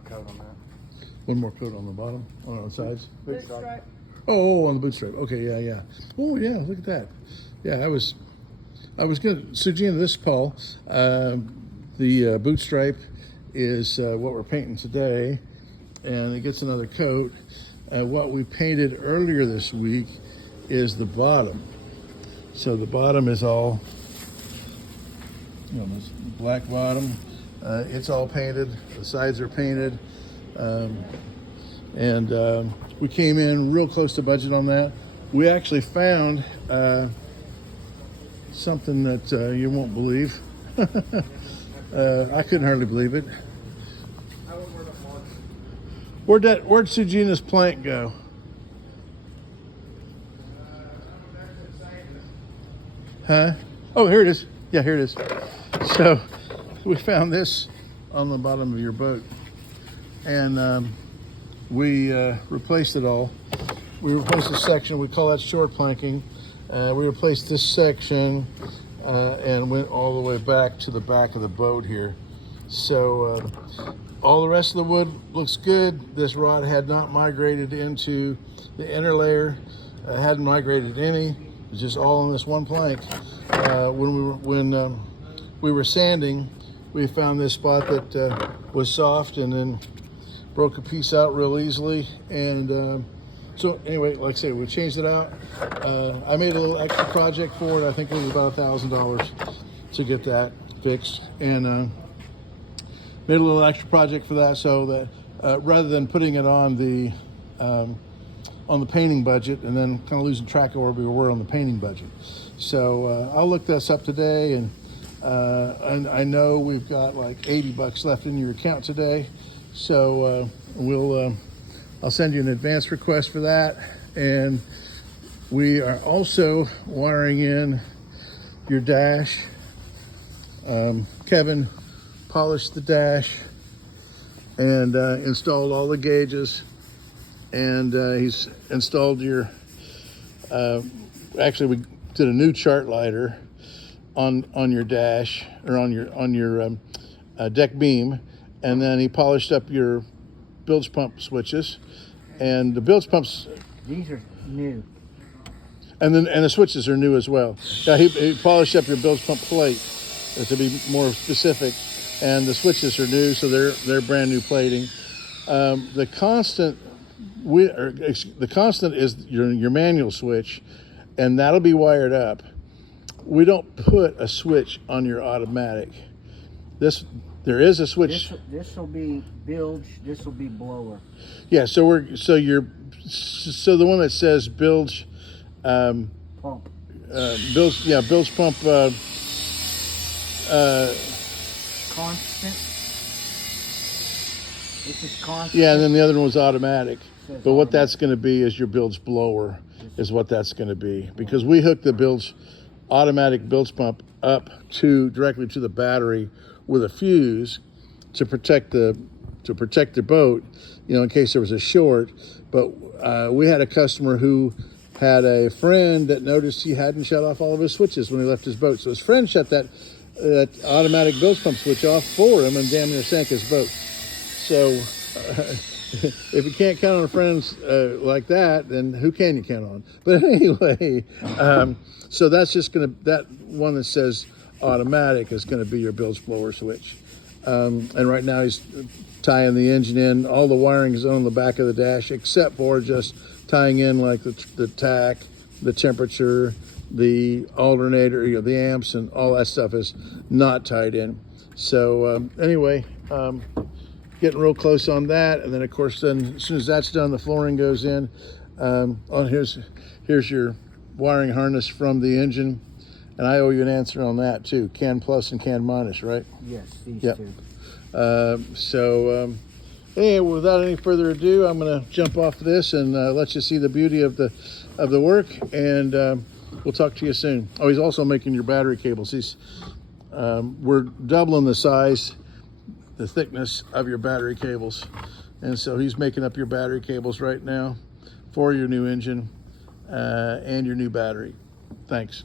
more coat on that. One more coat on the bottom, on the sides. Boot stripe. Oh, on the boot stripe. Okay, yeah. Oh, yeah. Look at that. Yeah, I was gonna. So, Gina, this Paul, the boot stripe is what we're painting today, and it gets another coat. What we painted earlier this week is the bottom. So the bottom is all, this black bottom. It's all painted. The sides are painted. And we came in real close to budget on that. We actually found something that you won't believe. I couldn't hardly believe it. Where'd Sujina's plank go? Huh? Oh, here it is. Yeah, here it is. So we found this on the bottom of your boat, and we replaced it all. We replaced this section. We call that short planking. We replaced this section and went all the way back to the back of the boat here. So all the rest of the wood looks good. This rod had not migrated into the inner layer. Hadn't migrated any. It was just all on this one plank. When we were sanding, we found this spot that was soft and then broke a piece out real easily. And so anyway, like I say, we changed it out. I made a little extra project for it. I think it was about $1,000 to get that fixed, and made a little extra project for that, so that rather than putting it on the painting budget and then kind of losing track of where we were on the painting budget. So I'll look this up today, and I know we've got like $80 left in your account today. So I'll send you an advance request for that. And we are also wiring in your dash. Kevin polished the dash and installed all the gauges, and he's installed your actually we did a new chart lighter on your dash, or on your deck beam, and then he polished up your bilge pump switches, and the bilge pumps, These are new. and the switches are new as well. Yeah, he polished up your bilge pump plate, to be more specific, and the switches are new, so they're brand new plating. The constant is your manual switch, and that'll be wired up. We don't put a switch on your automatic. There is a switch. This will be bilge. This will be blower. Yeah. So the one that says bilge. Pump. Bilge. Yeah. Bilge pump. Constant. This is constant. Yeah, and then the other one was automatic. But what that's going to be is your bilge blower, is what that's going to be, because we hook the automatic bilge pump up directly to the battery with a fuse to protect the boat, in case there was a short. But we had a customer who had a friend that noticed he hadn't shut off all of his switches when he left his boat. So his friend shut that automatic bilge pump switch off for him and damn near sank his boat. So if you can't count on friends like that, then who can you count on? But anyway, so that's just that one that says automatic is going to be your bilge blower switch. And right now he's tying the engine in. All the wiring is on the back of the dash, except for just tying in like the tack, the temperature, the alternator, the amps, and all that stuff is not tied in. So anyway, getting real close on that. And then of course, then as soon as that's done, the flooring goes in. Here's your wiring harness from the engine. And I owe you an answer on that too. Can plus and can minus, right? Yes, these Yep. two. Anyway, without any further ado, I'm going to jump off this and let you see the beauty of the work, and we'll talk to you soon. Oh, he's also making your battery cables. We're doubling the size, the thickness of your battery cables, and so he's making up your battery cables right now for your new engine and your new battery. Thanks.